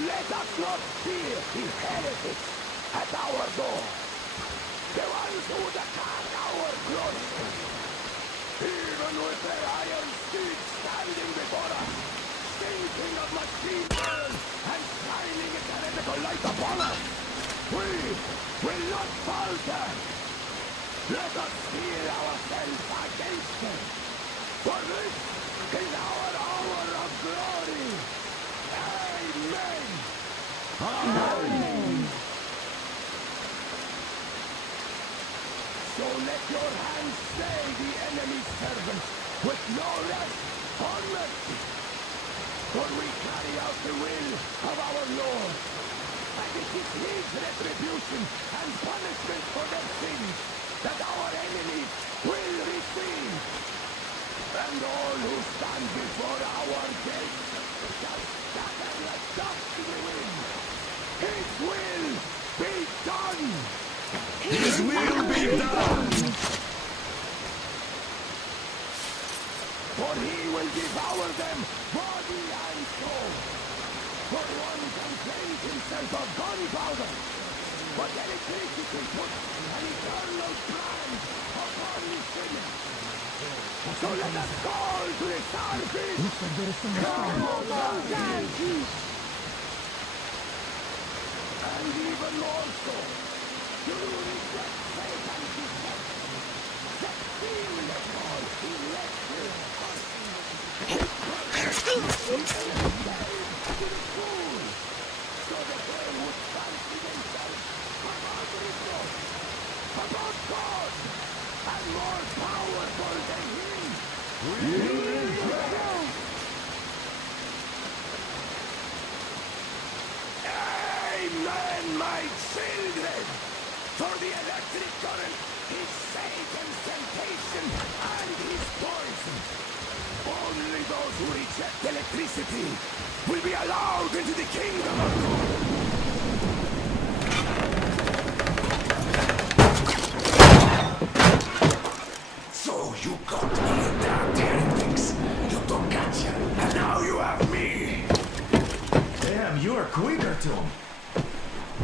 let us not fear the heretics at our door. The ones who would attack our cloisters. Even with their iron steeds standing before us, stinking of machine oil and shining a heretical light upon us, we will not falter. Let us steel ourselves against them. For this is our hour of glory. Amen. Amen. So let your hands slay the enemy's servants with no rest or mercy. For we carry out the will of our Lord, and it is his retribution and punishment for their sins that our enemies will receive. And all who stand before our gates shall scatter like dust in the wind. His will be done! His will be done! For he will devour them, body and soul. For one complains himself of gunpowder, but electricity puts an eternal brand upon the sinner. So let us call to the Starfish! Come on, Starfish! And even more so, do you reject Satan's deception? That seal the call elected us. To the fool, so that they would fancy themselves about resource, about God, and more powerful than him. Amen, my children! For the electric current is Satan's temptation and his poison. Only those who reject electricity will be allowed into the kingdom of God. So you got me, damned heretics. You took Katya, and now you have me. Damn, you are quicker, Tom.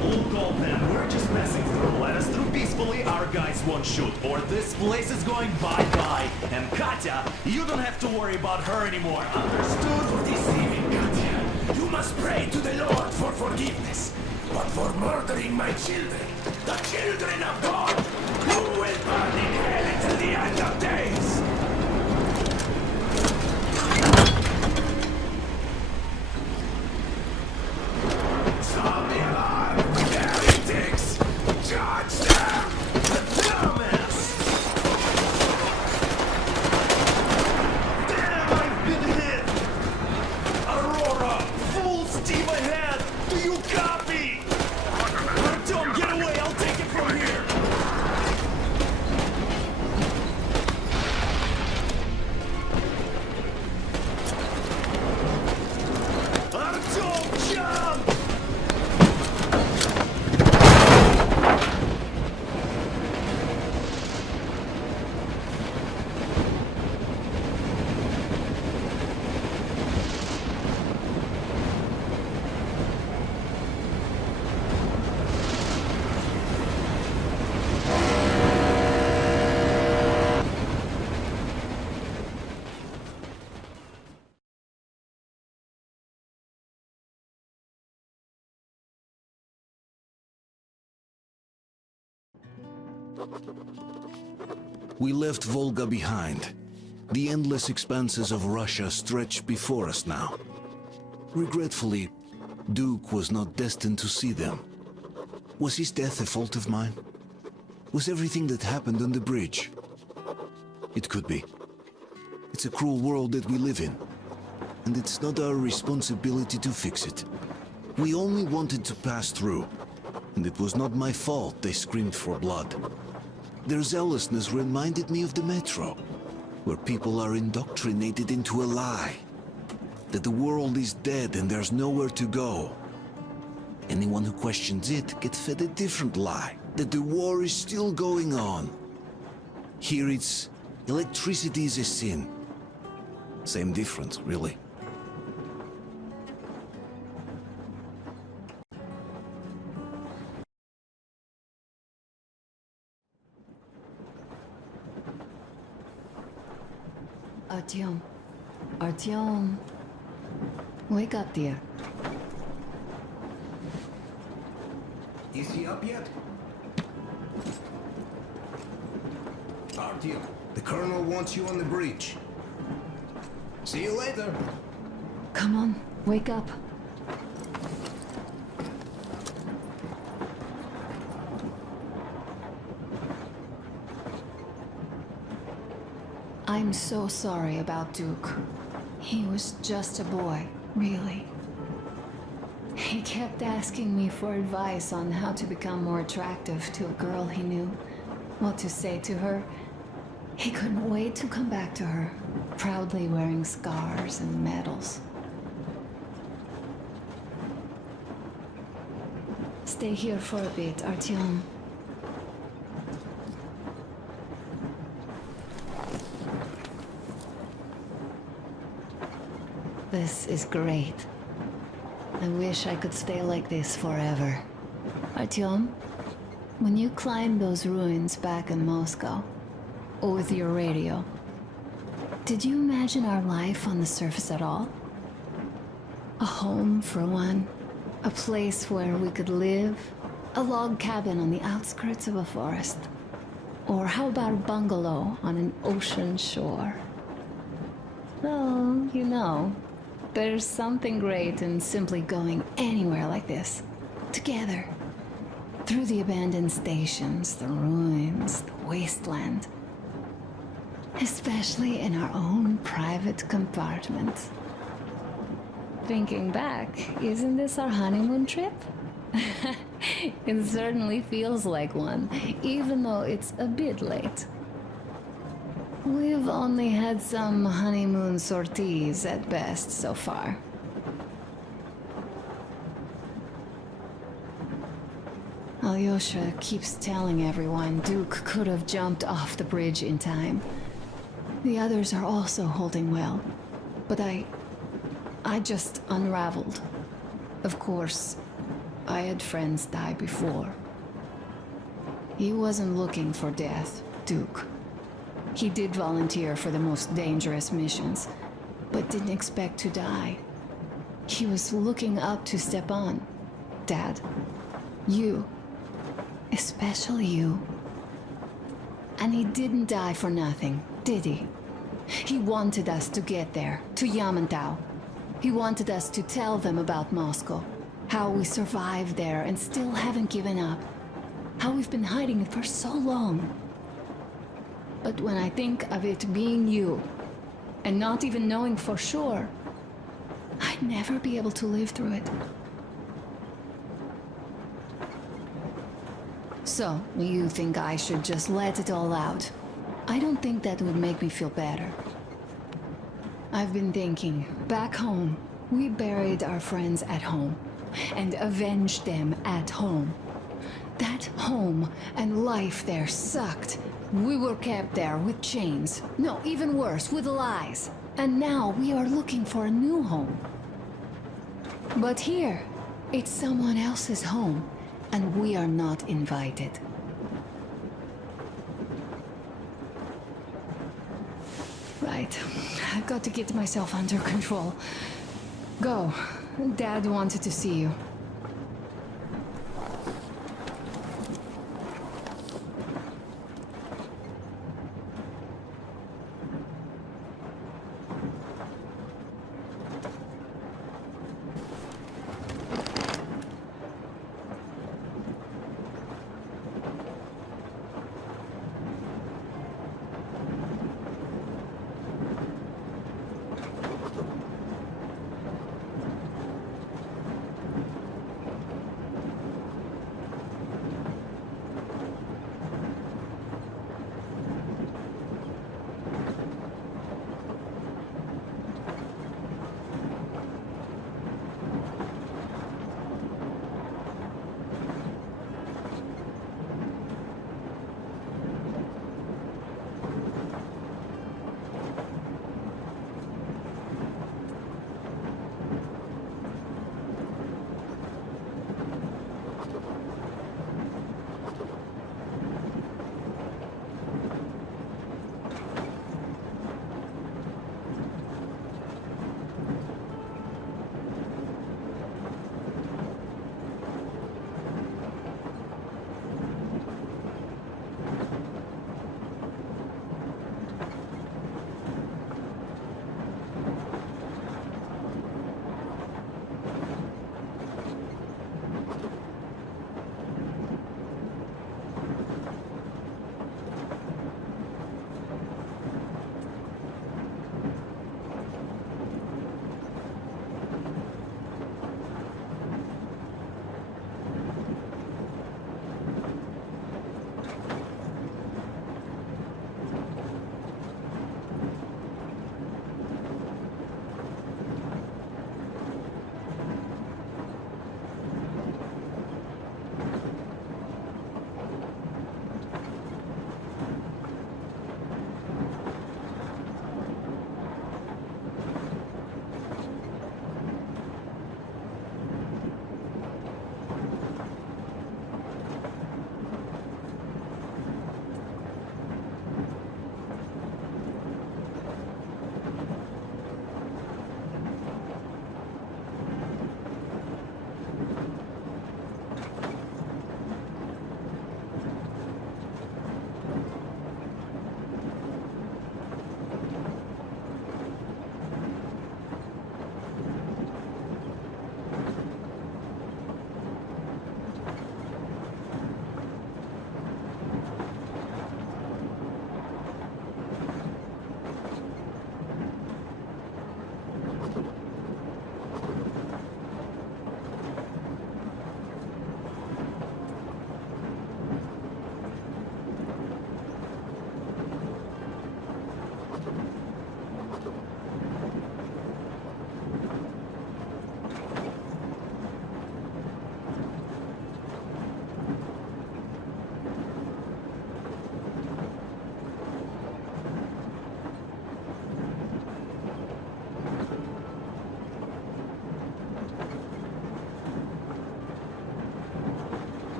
Look, old man, we're just passing through. Let us through peacefully, our guys won't shoot. Or this place is going bye-bye. And Katya, you don't have to worry about her anymore. Understood? For deceiving Katya, you must pray to the Lord for forgiveness. But for murdering my children, the children of God, you will burn in hell until the end of days. Zombie alive! Heretics! Judge them! Dumbass! Damn, I've been hit! Aurora, full steam ahead! Do you copy? Tom, get away! I'll take it from here! Artyom, jump! We left Volga behind. The endless expanses of Russia stretched before us now. Regretfully, Duke was not destined to see them. Was his death a fault of mine? Was everything that happened on the bridge? It could be. It's a cruel world that we live in, and it's not our responsibility to fix it. We only wanted to pass through, and it was not my fault they screamed for blood. Their zealousness reminded me of the metro, where people are indoctrinated into a lie. That the world is dead and there's nowhere to go. Anyone who questions it gets fed a different lie, that the war is still going on. Here it's electricity is a sin. Same difference, really. Artyom. Artyom. Wake up, dear. Is he up yet? Artyom, the Colonel wants you on the breach. See you later. Come on, wake up. I'm so sorry about Duke. He was just a boy, really. He kept asking me for advice on how to become more attractive to a girl he knew, what to say to her. He couldn't wait to come back to her, proudly wearing scars and medals. Stay here for a bit, Artyom. This is great. I wish I could stay like this forever. Artyom, when you climbed those ruins back in Moscow, or with your radio, did you imagine our life on the surface at all? A home, for one. A place where we could live. A log cabin on the outskirts of a forest. Or how about a bungalow on an ocean shore? Well, you know, there's something great in simply going anywhere like this. Together. Through the abandoned stations, the ruins, the wasteland. Especially in our own private compartment. Thinking back, isn't this our honeymoon trip? It certainly feels like one, even though it's a bit late. We've only had some honeymoon sorties at best so far. Alyosha keeps telling everyone Duke could have jumped off the bridge in time. The others are also holding well, but I just unraveled. Of course, I had friends die before. He wasn't looking for death, Duke. He did volunteer for the most dangerous missions, but didn't expect to die. He was looking up to Stepan. Dad, you. Especially you. And he didn't die for nothing, did he? He wanted us to get there, to Yamantau. He wanted us to tell them about Moscow, how we survived there and still haven't given up, how we've been hiding it for so long. But when I think of it being you, and not even knowing for sure, I'd never be able to live through it. So, you think I should just let it all out? I don't think that would make me feel better. I've been thinking, back home, we buried our friends at home, and avenged them at home. That home and life there sucked. We were kept there with chains. No, even worse, with lies. And now we are looking for a new home. But here, it's someone else's home, and we are not invited. Right. I've got to get myself under control. Go. Dad wanted to see you.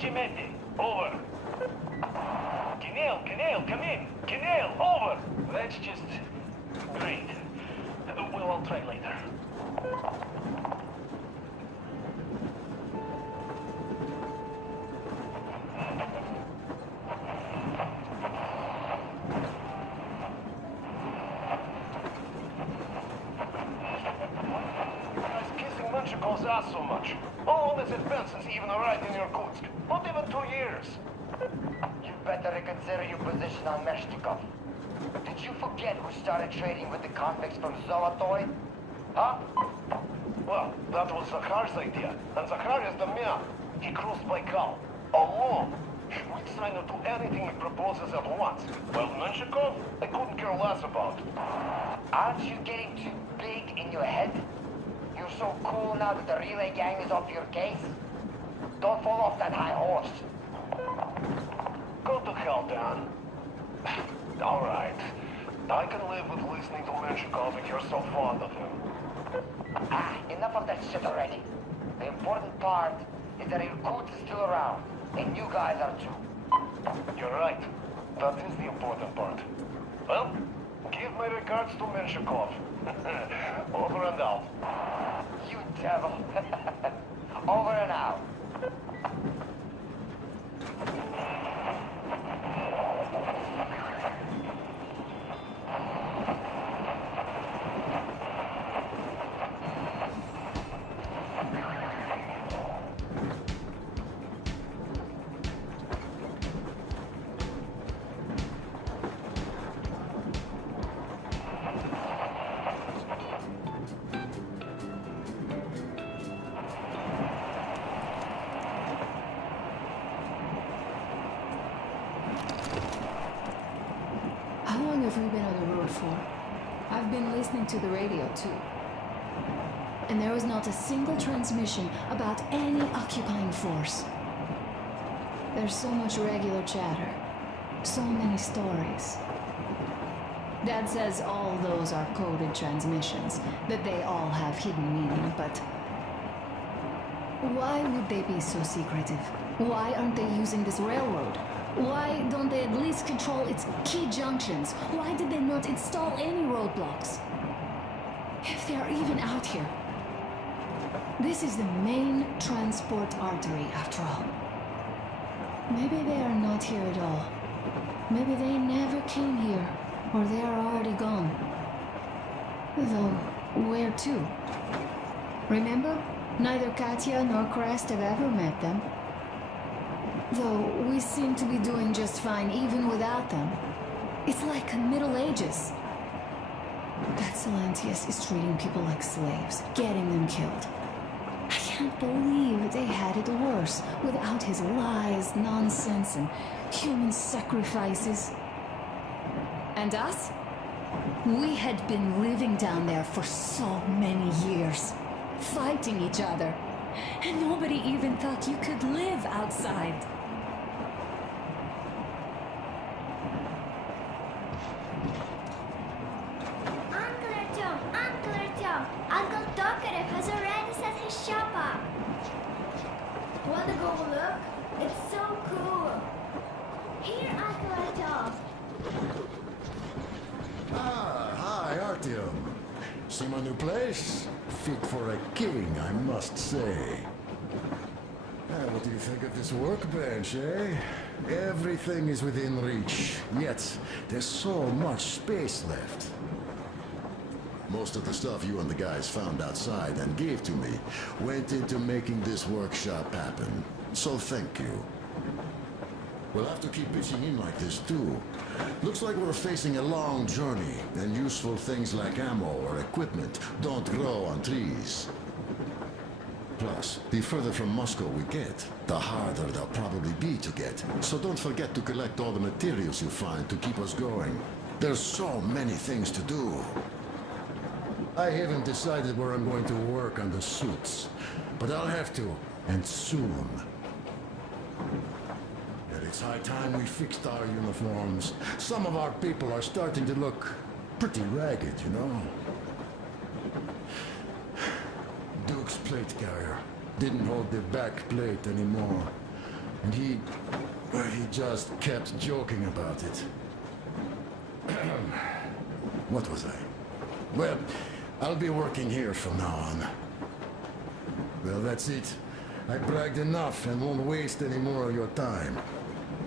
Jimete, over. Canale, come in. Canale, over. That's just great. We'll all try later. Calls us so much. All this advance since even arrived in Irkutsk. Not even 2 years. You better reconsider your position on Meshtikov. Did you forget who started trading with the convicts from Zolotoy? Huh? Well, that was Zakhar's idea. And Zakhar is the man. He crossed Baikal. Alone. We'd sign him to anything he proposes at once. Well, Menshikov, I couldn't care less about. Aren't you getting too big in your head? You're so cool now that the relay gang is off your case. Don't fall off that high horse. Go to hell, Dan. All right. I can live with listening to Menshikov if you're so fond of him. Enough of that shit already. The important part is that Irkutsk is still around, and you guys are too. You're right. That is the important part. Well, give my regards to Menshikov. Over and out. You devil. Over and out. How long have we been on the road for? I've been listening to the radio too. And there was not a single transmission about any occupying force. There's so much regular chatter. So many stories. Dad says all those are coded transmissions, that they all have hidden meaning, but why would they be so secretive? Why aren't they using this railroad? Why don't they at least control its key junctions? Why did they not install any roadblocks? If they are even out here. This is the main transport artery, after all. Maybe they are not here at all. Maybe they never came here, or they are already gone. Though, where to? Remember? Neither Katya nor Crest have ever met them. Though we seem to be doing just fine even without them. It's like Middle Ages. That Silantius is treating people like slaves, getting them killed. I can't believe they had it worse without his lies, nonsense, and human sacrifices. And us? We had been living down there for so many years, fighting each other. And nobody even thought you could live outside. Uncle Tokarev has already set his shop up. Wanna go look? It's so cool. Here, Uncle Artyom. Hi, Artyom. See my new place? Fit for a king, I must say. What do you think of this workbench, eh? Everything is within reach, yet there's so much space left. Most of the stuff you and the guys found outside and gave to me went into making this workshop happen. So thank you. We'll have to keep pitching in like this too. Looks like we're facing a long journey, and useful things like ammo or equipment don't grow on trees. Plus, the further from Moscow we get, the harder they'll probably be to get. So don't forget to collect all the materials you find to keep us going. There's so many things to do. I haven't decided where I'm going to work on the suits, but I'll have to, and soon. And it's high time we fixed our uniforms. Some of our people are starting to look pretty ragged, you know? Duke's plate carrier didn't hold the back plate anymore. And he just kept joking about it. What was I? Well, I'll be working here from now on. Well, that's it. I bragged enough and won't waste any more of your time.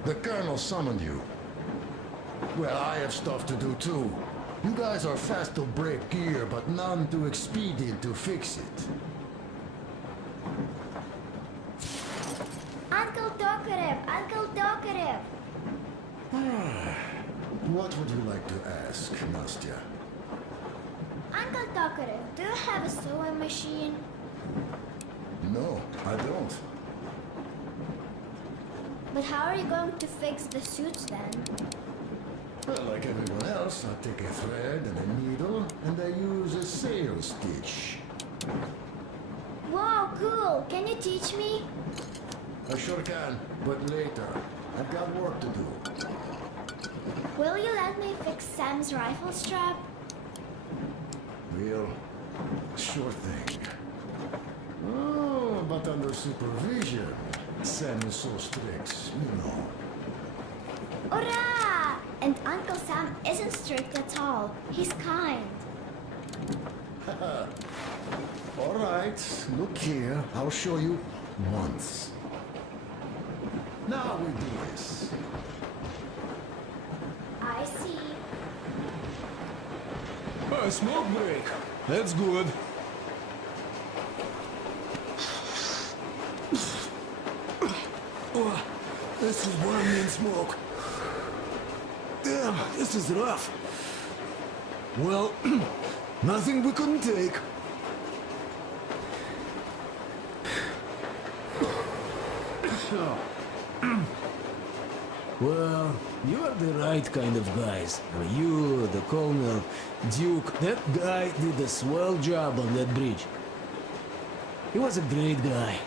The Colonel summoned you. Well, I have stuff to do too. You guys are fast to break gear, but none too expedient to fix it. Uncle Tokarev! Uncle Tokarev! What would you like to ask, Nastya? Uncle Tokarev, do you have a sewing machine? No, I don't. But how are you going to fix the suits then? Well, like everyone else, I take a thread and a needle, and I use a sail stitch. Wow, cool! Can you teach me? I sure can, but later. I've got work to do. Will you let me fix Sam's rifle strap? Well, sure thing. Oh, but under supervision. Sam is so strict, you know. Hurrah! And Uncle Sam isn't strict at all. He's kind. All right, look here. I'll show you once. Now we do this. I see. A smoke break. That's good. Oh, this is one mean smoke. Damn, this is rough. Well, nothing we couldn't take. Well, you're the right kind of guys. You, the Colonel, Duke, that guy did a swell job on that bridge. He was a great guy.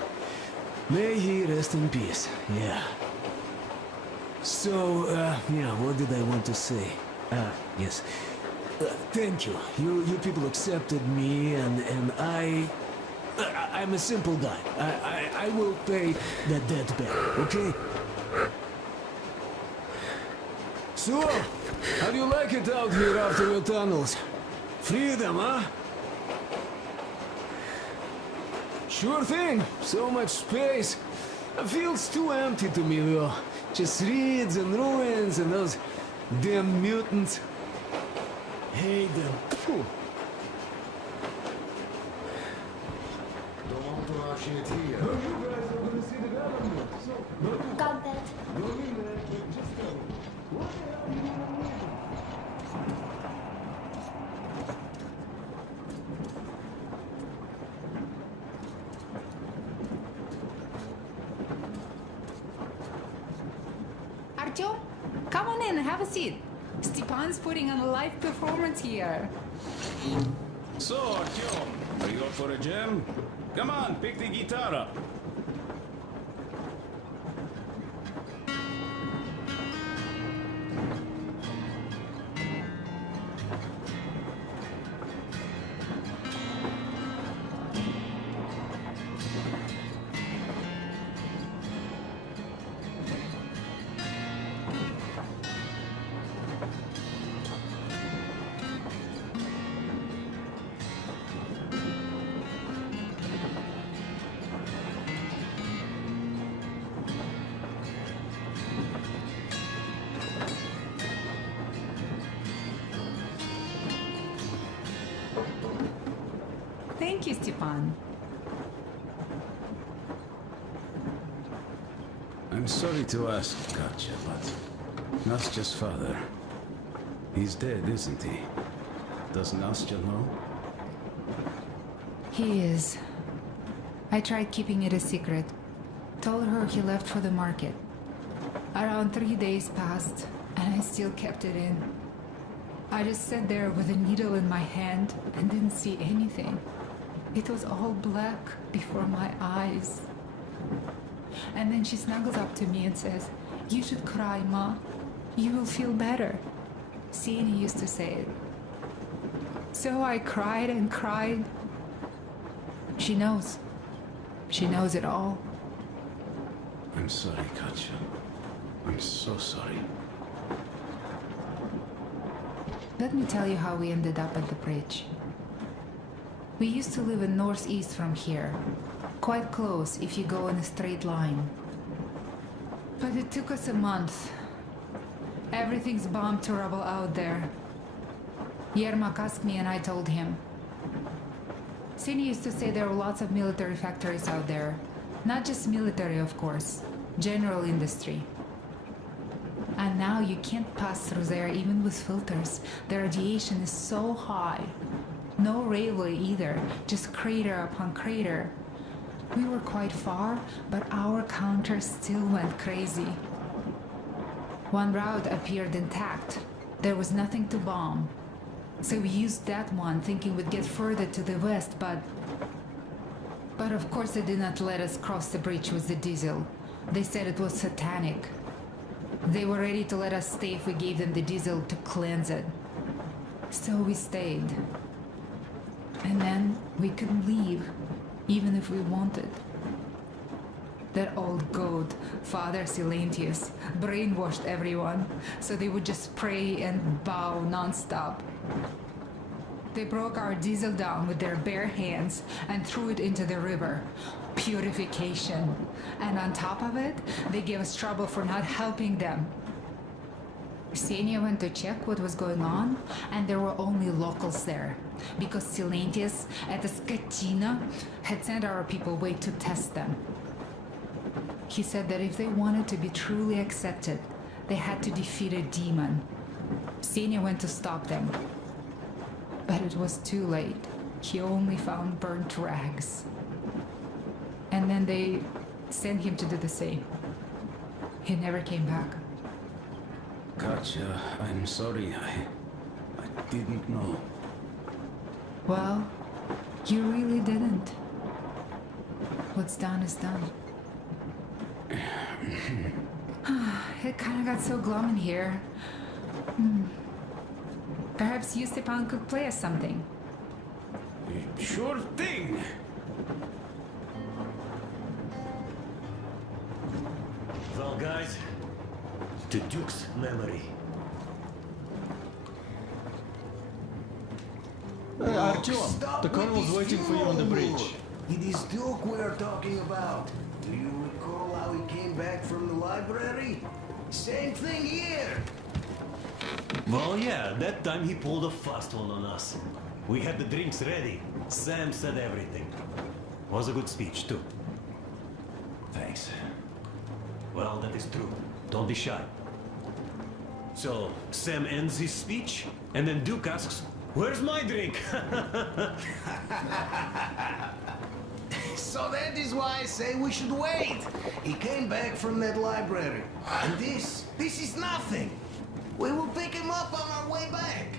May he rest in peace, yeah. So, yeah, what did I want to say? Yes. Thank you. You people accepted me, and I'm a simple guy. I will pay that debt back, okay? So, how do you like it out here after your tunnels? Freedom, huh? Sure thing. So much space. It feels too empty to me, though. Just reeds and ruins and those damn mutants. Hate them. Phew. Don't want to rush it here. Got that. Artyom, come on in and have a seat. Stepan's putting on a live performance here. So, Artyom, are you up for a jam? Come on, pick the guitar up. Thank you, Stepan. I'm sorry to ask, Katya, but Nastya's father, he's dead, isn't he? Does Nastya know? He is. I tried keeping it a secret. Told her he left for the market. Around 3 days passed, and I still kept it in. I just sat there with a needle in my hand and didn't see anything. It was all black before my eyes. And then she snuggles up to me and says, "You should cry, Ma. You will feel better." Sienna used to say it. So I cried and cried. She knows. She knows it all. I'm sorry, Katya. I'm so sorry. Let me tell you how we ended up at the bridge. We used to live in northeast from here, quite close if you go in a straight line. But it took us a month. Everything's bombed to rubble out there. Yermak asked me and I told him. Sini used to say there were lots of military factories out there. Not just military, of course. General industry. And now you can't pass through there even with filters. The radiation is so high. No railway either, just crater upon crater. We were quite far, but our counter still went crazy. One route appeared intact. There was nothing to bomb. So we used that one, thinking we'd get further to the west, but of course they did not let us cross the bridge with the diesel. They said it was satanic. They were ready to let us stay if we gave them the diesel to cleanse it. So we stayed. And then we couldn't leave, even if we wanted. That old goat, Father Silentius, brainwashed everyone, so they would just pray and bow non-stop. They broke our diesel down with their bare hands and threw it into the river. Purification. And on top of it, they gave us trouble for not helping them. Ksenia went to check what was going on, and there were only locals there, because Silentius at the Skatina had sent our people away to test them. He said that if they wanted to be truly accepted, they had to defeat a demon. Ksenia went to stop them. But it was too late. He only found burnt rags. And then they sent him to do the same. He never came back. Katya, I'm sorry. I didn't know. Well, you really didn't. What's done is done. It kind of got so glum in here. Perhaps you, Stepan, could play us something. Sure thing. Well, guys, to Duke's memory. Hey, Artyom, the colonel's waiting for you on the bridge. It is Duke we are talking about. Do you recall how he came back from the library? Same thing here. Well, yeah, that time he pulled a fast one on us. We had the drinks ready. Sam said everything. Was a good speech, too. Thanks. Well, that is true. Don't be shy. So, Sam ends his speech, and then Duke asks, "Where's my drink?" So that is why I say we should wait. He came back from that library. And this is nothing. We will pick him up on our way back.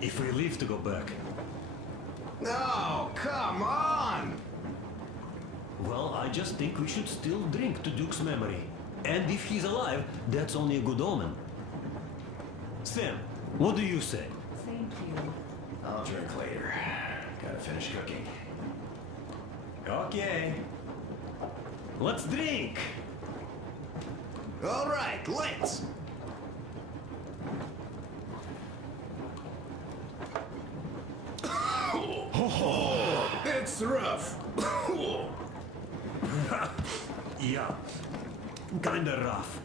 If we leave to go back. Oh, come on! Well, I just think we should still drink to Duke's memory. And if he's alive, that's only a good omen. Sam, what do you say? Thank you. I'll drink later. Gotta finish cooking. Okay. Let's drink! All right, let's. It's rough. Yeah, kinda rough.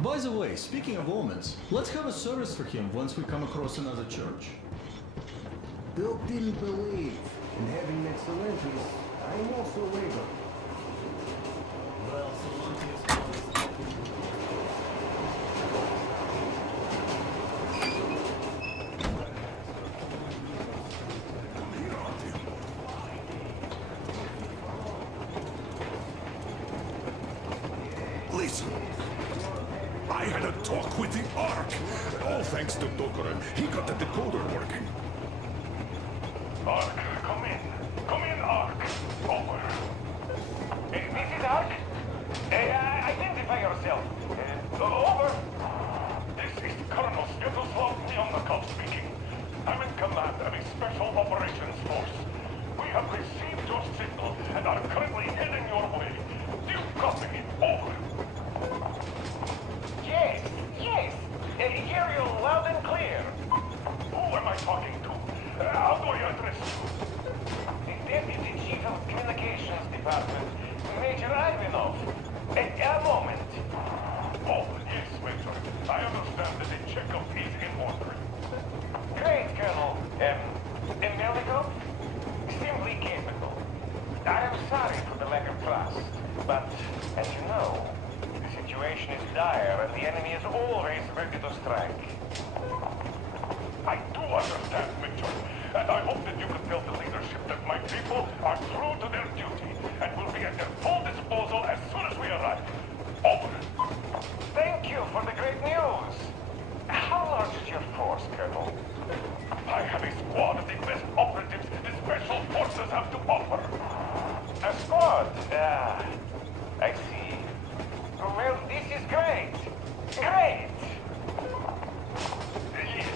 By the way, speaking of omens, let's have a service for him once we come across another church. Duke didn't believe in having met Silentius. I'm also waiting. Well, Silentius Listen, I had a talk with the Ark. All thanks to Tokarev. He got the decoder working. Ark, come in. Come in, Ark. Over. This is Ark? Identify yourself. Over. This is Colonel Sviatoslav Myonnikov speaking. I'm in command of a special operations force. We have received your signal and are currently America? Simply capable. I am sorry for the lack of trust, but as you know, the situation is dire and the enemy is always ready to strike. I do understand, Major, and I hope that you can tell the leadership that my people are true to their duty and will be at their full disposal as soon as we arrive. Over. Thank you for the great news. How large is your force, Colonel? I have a squad of the best operatives the Special Forces have to offer. A squad? I see. Well, this is great. Great! Yes,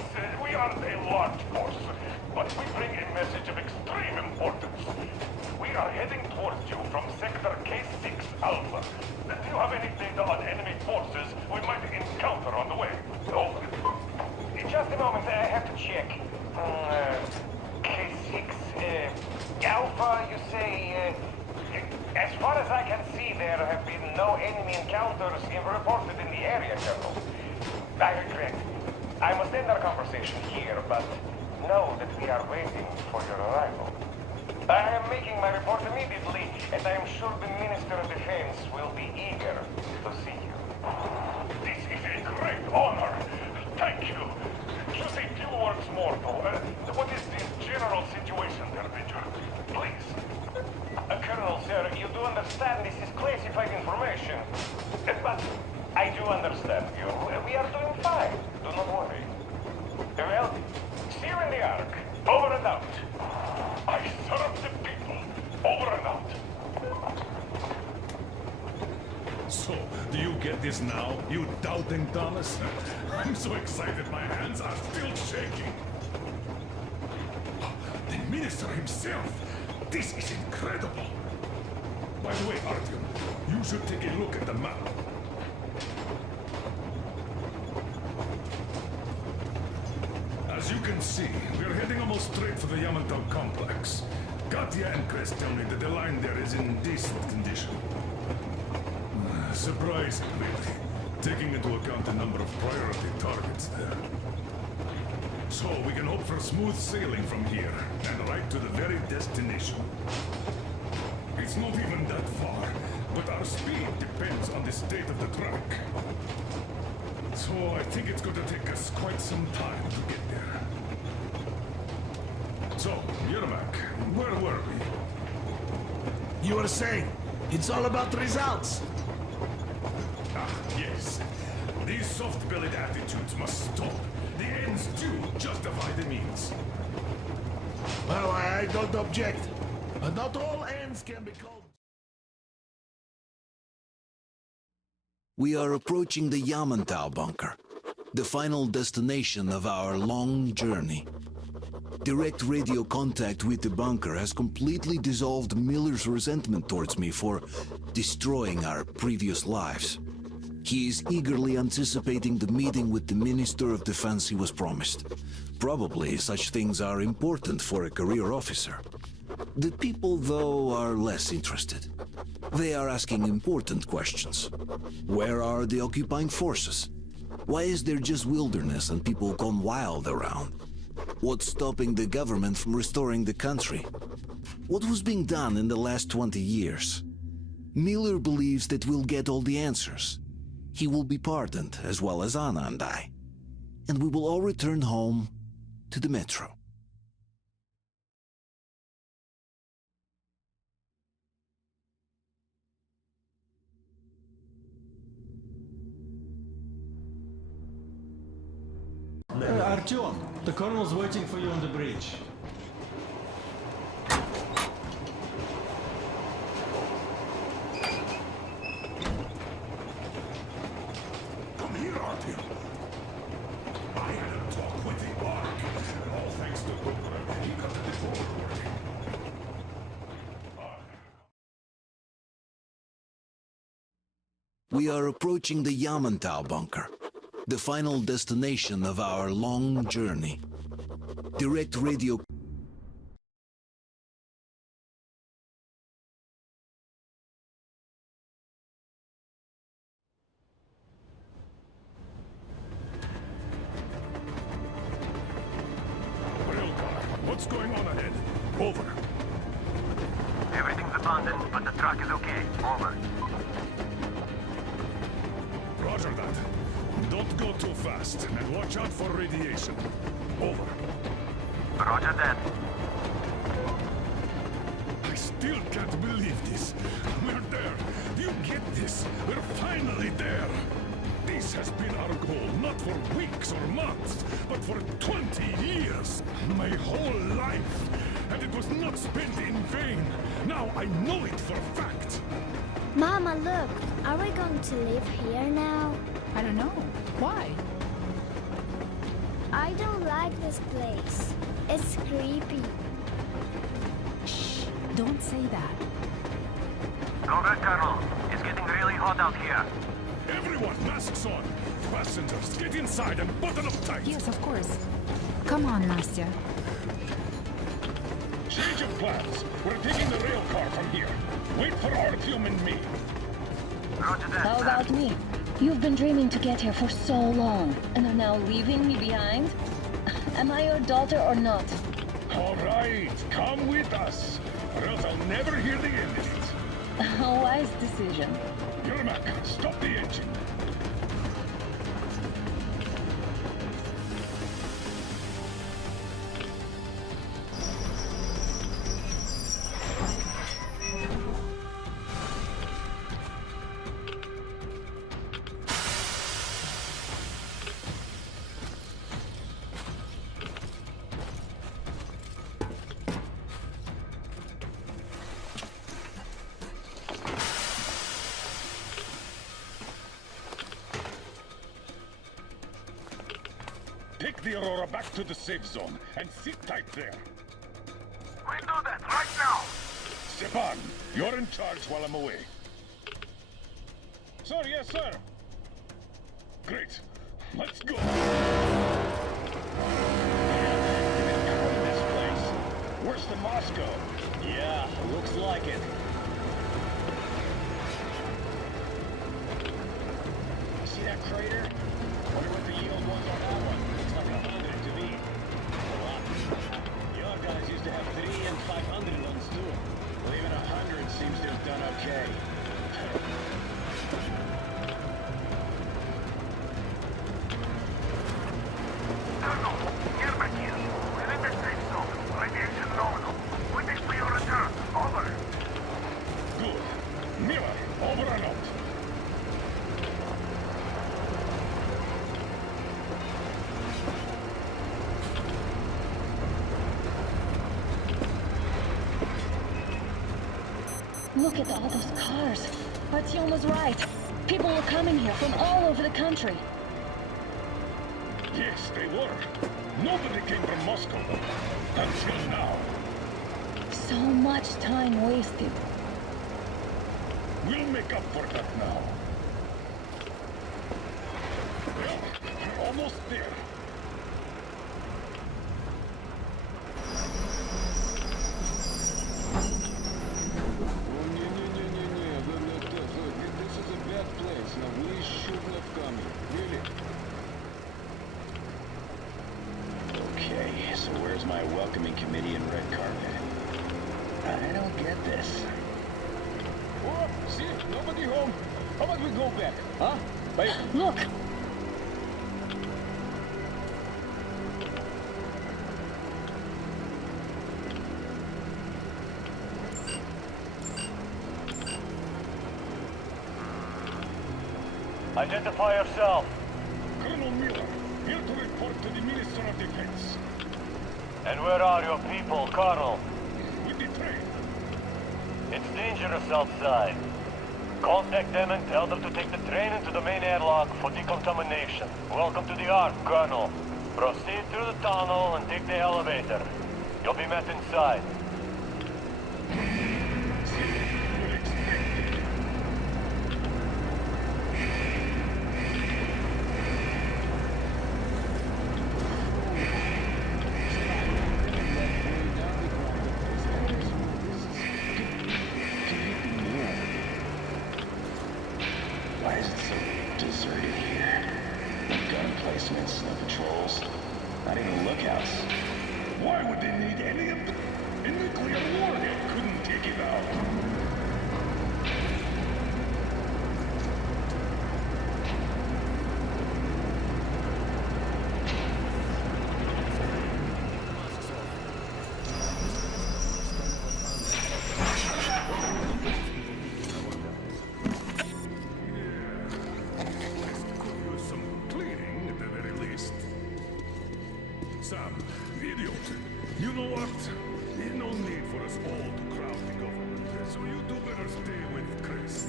we aren't a large force, but we bring a message of extreme importance. We are heading towards you from Sector K6 Alpha. Do you have any data on enemy forces we might encounter on the way? Over. Just a moment, I have to check. K6, Alpha, you say, as far as I can see, there have been no enemy encounters reported in the area, Colonel. I regret. I must end our conversation here, but know that we are waiting for your arrival. I am making my report immediately, and I am sure the Minister of Defense will be eager to see you. This is a great honor. Thank you. Just a few words more, though. What is the general situation there, Major? Please. Colonel, sir, you do understand this is classified information. But I do understand you. We are doing fine. Do not worry. Well, see you in the Ark. Over and out. I serve the people. Over and out. So, do you get this now, you doubting Thomas? I'm so excited my hands are still shaking. The Minister himself! This is incredible! By the way, Artyom, you should take a look at the map. As you can see, we're heading almost straight for the Yamantau complex. Katya and Chris tell me that the line there is in decent condition. Surprising, really, taking into account the number of priority targets there. So we can hope for smooth sailing from here, and right to the very destination. It's not even that far, but our speed depends on the state of the track. So I think it's going to take us quite some time to get there. So, Yermak, where were we? You were saying, it's all about results. Ah, yes. These soft-bellied attitudes must stop. The ends do justify the means. Well, I don't object. But not all ends can be called... We are approaching the Yamantau bunker, the final destination of our long journey. Direct radio contact with the bunker has completely dissolved Miller's resentment towards me for destroying our previous lives. He is eagerly anticipating the meeting with the Minister of Defense he was promised. Probably such things are important for a career officer. The people, though, are less interested. They are asking important questions. Where are the occupying forces? Why is there just wilderness and people gone wild around? What's stopping the government from restoring the country? What was being done in the last 20 years? Miller believes that we'll get all the answers. He will be pardoned, as well as Anna and I. And we will all return home to the metro. Artyom, the colonel's waiting for you on the bridge. Come here, Artyom. I had a talk with the Ark, and all thanks to Dokura, he got the decoder working. We are approaching the Yamantau bunker, the final destination of our long journey. Direct radio... What's going on ahead? Over. Everything's abandoned, but the truck is okay. Over. Roger that. Don't go too fast, and watch out for radiation. Over. Roger that. I still can't believe this. We're there. Do you get this? We're finally there. This has been our goal, not for weeks or months, but for 20 years. My whole life. And it was not spent in vain. Now I know it for a fact. Mama, look. Are we going to live here now? I don't know. Why? I don't like this place. It's creepy. Shh. Don't say that. Go back, Colonel. It's getting really hot out here. Everyone, masks on. Passengers, get inside and button up tight. Yes, of course. Come on, Nastya. Change of plans. We're taking the rail car from here. Wait for Artyom and me. Roger that. How about me? You've been dreaming to get here for so long, and are now leaving me behind? Am I your daughter or not? All right, come with us, or else I'll never hear the end of it. A wise decision. Yermak, stop the engine. Take the Aurora back to the safe zone and sit tight there. We do that right now. Stepan, you're in charge while I'm away. Sir, yes, sir. Great. Let's go. This place. Worse than Moscow. Yeah, looks like it. See that crater? Wonder what the yield was on that one. Looks like 100 to me. A lot. Your guys used to have 3 and 500 ones too. Well, even 100 seems to have done okay. Colonel, Yermak here. We're in the safe zone. Radiation nominal. Waiting for your return. Over. Good. Miller, over and out. Look at all those cars. Artyom was right. People were coming here from all over the country. Yes, they were. Nobody came from Moscow. Until now. So much time wasted. We'll make up for that now. Well, we're almost there. This is a bad place. Now we shouldn't have come here. Really? Okay, so where's my welcoming committee and red carpet? I don't get this. Oh, see? Nobody home. How about we go back? Huh? Bye. Look! Identify yourself. Colonel Miller, here to report to the Minister of Defense. And where are your people, Colonel? With the train. It's dangerous outside. Contact them and tell them to take the train into the main airlock for decontamination. Welcome to the Ark, Colonel. Proceed through the tunnel and take the elevator. You'll be met inside. Why is it so deserted here? No gun placements, no patrols, not even lookouts. Why would they need any us all to crown the government, so you two better stay with Chris.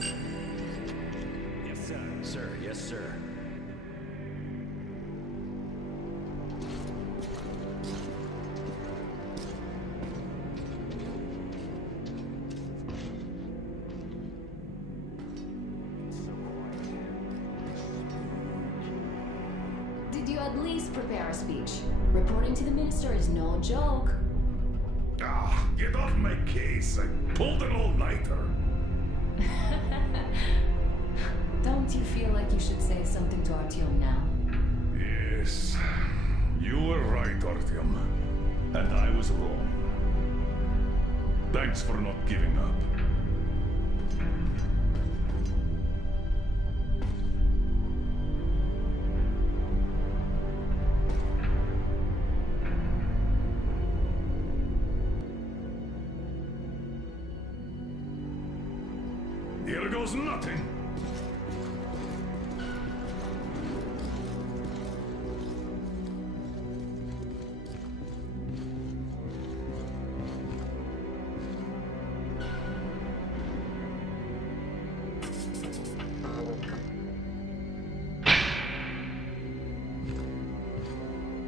Yes, sir. Sir, yes, sir. Did you at least prepare a speech? Reporting to the minister is no joke. Ah, get off my case. I pulled an all-nighter. Don't you feel like you should say something to Artyom now? Yes. You were right, Artyom. And I was wrong. Thanks for not giving up. Here goes nothing.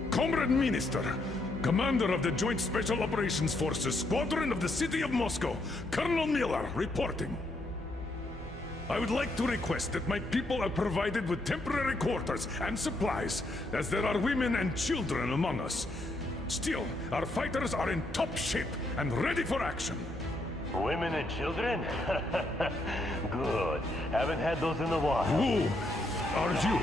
Comrade Minister, Commander of the Joint Special Operations Forces, Squadron of the City of Moscow, Colonel Miller, reporting. I would like to request that my people are provided with temporary quarters and supplies, as there are women and children among us. Still, our fighters are in top shape and ready for action. Women and children? Good. Haven't had those in a while. Who are you?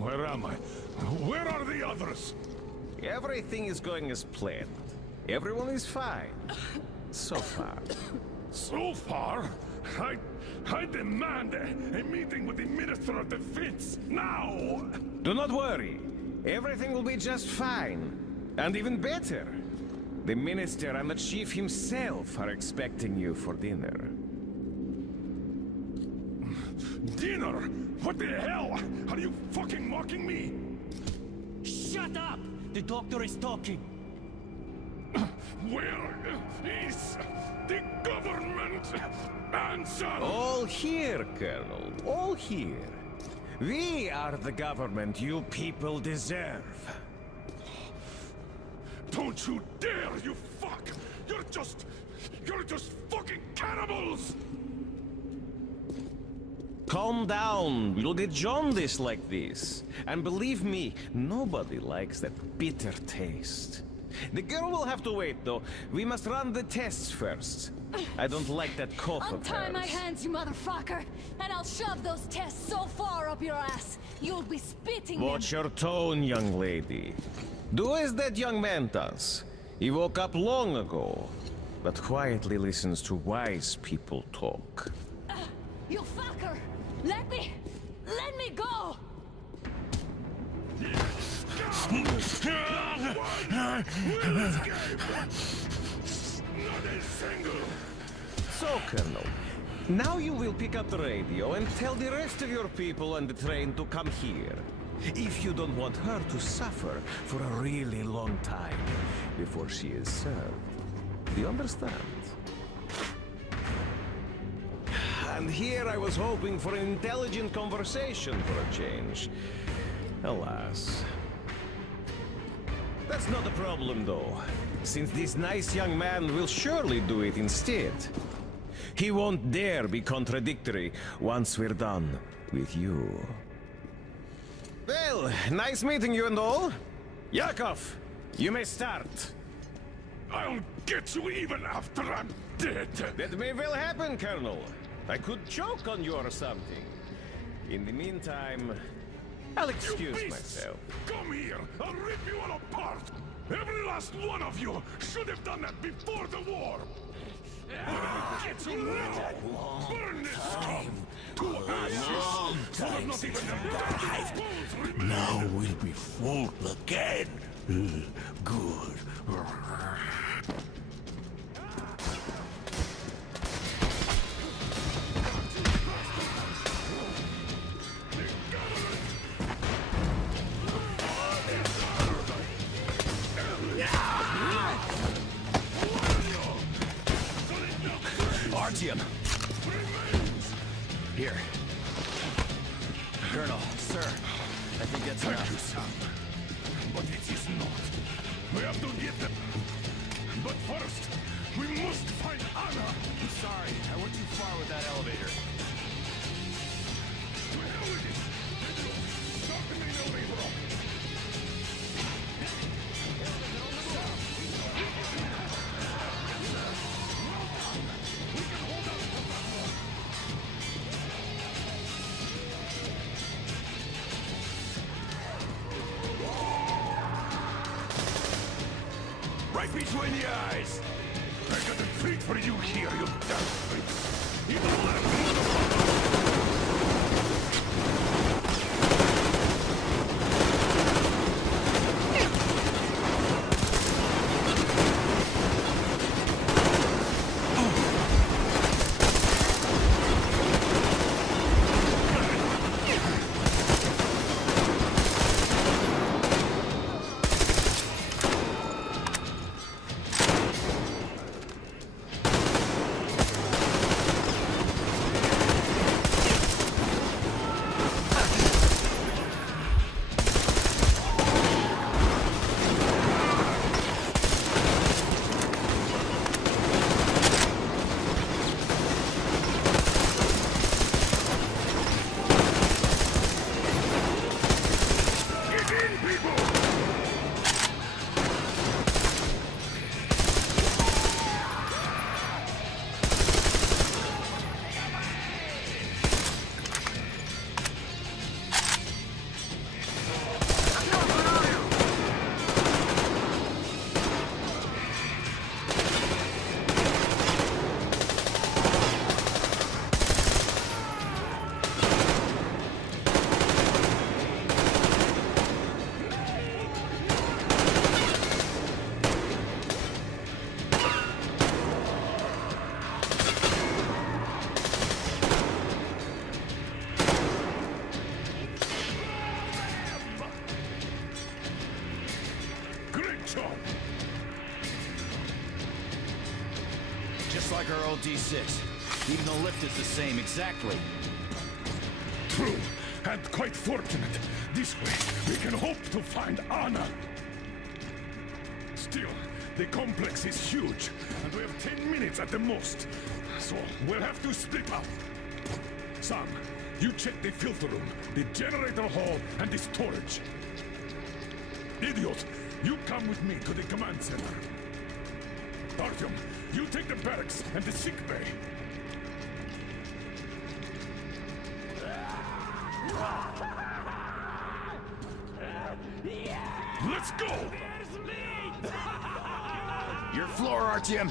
Where am I? Where are the others? Everything is going as planned. Everyone is fine. So far. So far? I demand a meeting with the Minister of Defense, now! Do not worry. Everything will be just fine. And even better. The Minister and the Chief himself are expecting you for dinner. Dinner? What the hell? Are you fucking mocking me? Shut up! The doctor is talking. Where is the government? Answer! All here, Colonel. All here. We are the government you people deserve. Don't you dare, you fuck! You're just fucking cannibals! Calm down. We'll get jaundice like this. And believe me, nobody likes that bitter taste. The girl will have to wait, though. We must run the tests first. I don't like that cough of hers. Untie my hands, you motherfucker, and I'll shove those tests so far up your ass, you'll be spitting them. Watch your tone, young lady. Do as that young man does. He woke up long ago, but quietly listens to wise people talk. You fucker! Let me go! So, Colonel, now you will pick up the radio and tell the rest of your people on the train to come here. If you don't want her to suffer for a really long time before she is served. Do you understand? And here I was hoping for an intelligent conversation for a change. Alas. That's not a problem, though, since this nice young man will surely do it instead. He won't dare be contradictory once we're done with you. Well, nice meeting you and all. Yakov, you may start. I'll get you even after I'm dead. That may well happen, Colonel. I could choke on you or something. In the meantime, I'll excuse myself. Come here! I'll rip you all apart! Every last one of you should have done that before the war! Get you now! Burn this scum! To ashes! So that not even the darkest bones remain! Now we'll be full again. Good. Artyom! Here. Colonel, sir, I think that's Thank enough. you, son. But it is not. We have to get them. But first, we must find Anna. I'm sorry, I went too far with that elevator. To hell with it. Stop me no labor. Right between the eyes! I got a treat for you here, you damn freaks! Even left, motherfucker! Just like our old D6. Even the lift is the same, exactly. True, and quite fortunate. This way, we can hope to find Anna. Still, the complex is huge, and we have 10 minutes at the most. So, we'll have to split up. Sam, you check the filter room, the generator hall, and the storage. Idiot, you come with me to the command center. Artyom, you take the barracks and the sick bay. Let's go! Your floor, Artyom!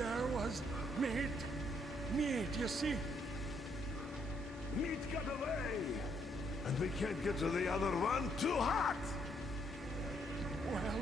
there was meat. Meat, you see? Meat got away. And we can't get to the other one. Too hot! Well...